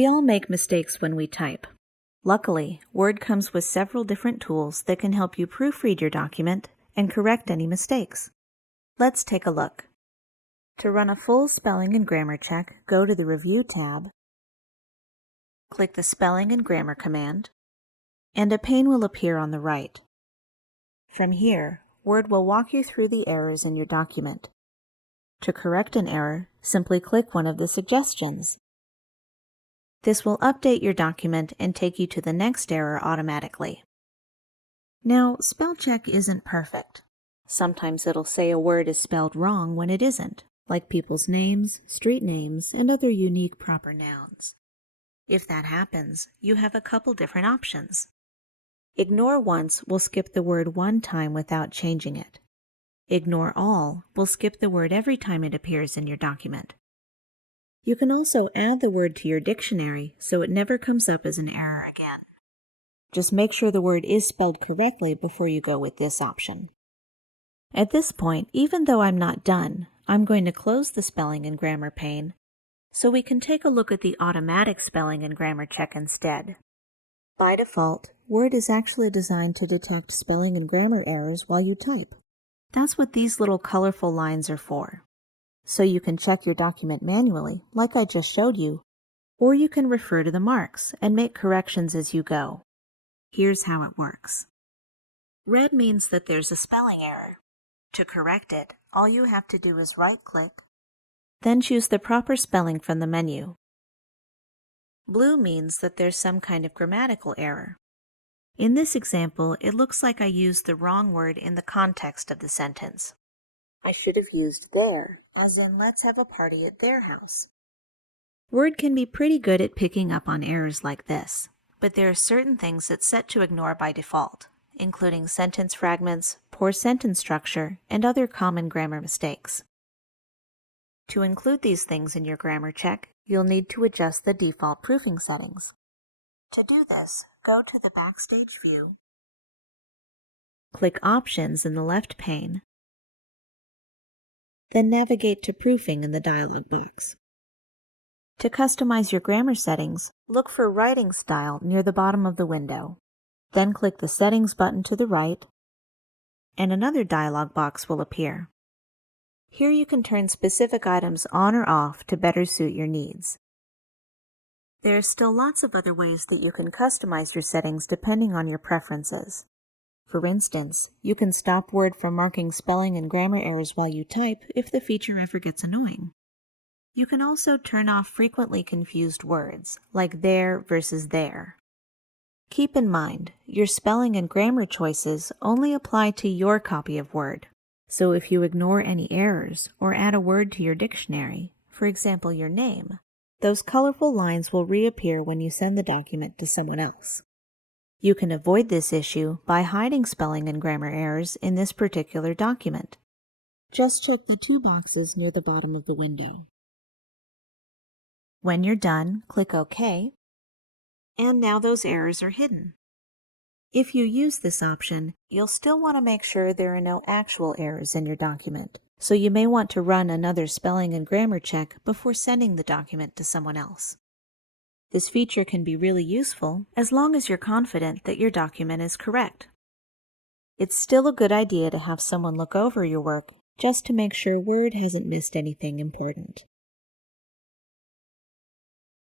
We all make mistakes when we type. Luckily, Word comes with several different tools that can help you proofread your document and correct any mistakes. Let's take a look. To run a full spelling and grammar check, go to the Review tab, click the Spelling and Grammar command, and a pane will appear on the right. From here, Word will walk you through the errors in your document. To correct an error, simply click one of the suggestions. This will update your document and take you to the next error automatically. Now, spell check isn't perfect. Sometimes it'll say a word is spelled wrong when it isn't, like people's names, street names, and other unique proper nouns. If that happens, you have a couple different options. Ignore once will skip the word one time without changing it. Ignore all will skip the word every time it appears in your document. You can also add the word to your dictionary so it never comes up as an error again. Just make sure the word is spelled correctly before you go with this option. At this point, even though I'm not done, I'm going to close the spelling and grammar pane so we can take a look at the automatic spelling and grammar check instead. By default, Word is actually designed to detect spelling and grammar errors while you type. That's what these little colorful lines are for. So you can check your document manually, like I just showed you, or you can refer to the marks and make corrections as you go. Here's how it works. Red means that there's a spelling error. To correct it, all you have to do is right-click, then choose the proper spelling from the menu. Blue means that there's some kind of grammatical error. In this example, it looks like I used the wrong word in the context of the sentence. I should have used their, as in let's have a party at their house. Word can be pretty good at picking up on errors like this, but there are certain things it's set to ignore by default, including sentence fragments, poor sentence structure, and other common grammar mistakes. To include these things in your grammar check, you'll need to adjust the default proofing settings. To do this, go to the Backstage view, click Options in the left pane, then navigate to Proofing in the dialog box. To customize your grammar settings, look for Writing Style near the bottom of the window. Then click the Settings button to the right, and another dialog box will appear. Here you can turn specific items on or off to better suit your needs. There are still lots of other ways that you can customize your settings depending on your preferences. For instance, you can stop Word from marking spelling and grammar errors while you type if the feature ever gets annoying. You can also turn off frequently confused words, like there versus there. Keep in mind, your spelling and grammar choices only apply to your copy of Word. So if you ignore any errors or add a word to your dictionary, for example your name, those colorful lines will reappear when you send the document to someone else. You can avoid this issue by hiding spelling and grammar errors in this particular document. Just check the two boxes near the bottom of the window. When you're done, click OK, and now those errors are hidden. If you use this option, you'll still want to make sure there are no actual errors in your document, so you may want to run another spelling and grammar check before sending the document to someone else. This feature can be really useful as long as you're confident that your document is correct. It's still a good idea to have someone look over your work just to make sure Word hasn't missed anything important.